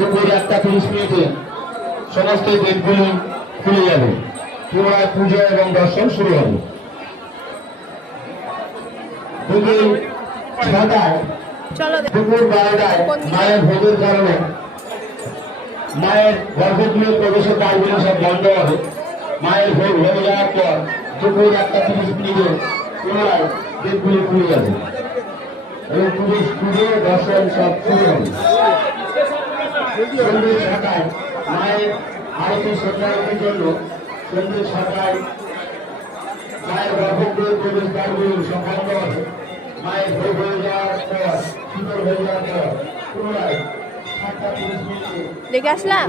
দুপুর একটা তিরিশ মিনিটে সমস্ত গেটগুলি খুলে যাবে। পুনরায় পুজো এবং দর্শন শুরু হবে। দুপুর ছটায় দুপুর বারোটায় মায়ের ভোগের কারণে মায়ের গর্ভগৃহে প্রবেশের দ্বারগুলো সব বন্ধ হবে। মায়ের ভোগ হয়ে যাওয়ার পর দুপুর একটা তিরিশ মিনিটে পুনরায় গেটগুলি খুলে যাবে। এবং পুজো দর্শন সব শুরু হবে। সন্ধ্যে ছটায় মায়ের আরতি সত্যারতির জন্য সন্ধ্যে ছটায় মায়ের গর্ভগৃহে প্রবেশ দ্বারগুলি সব বন্ধ হবে মায়ের ভোগ হয়ে যাওয়ার পর শীতল হয়ে যাওয়ার পর পুনরায় সাতটা তিরিশ মিনিটে দেখে আসলাম।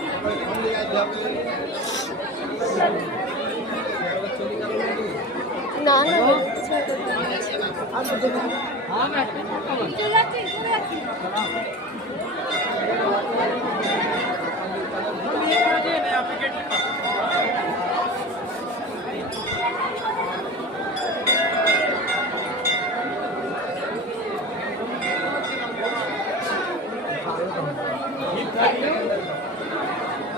না না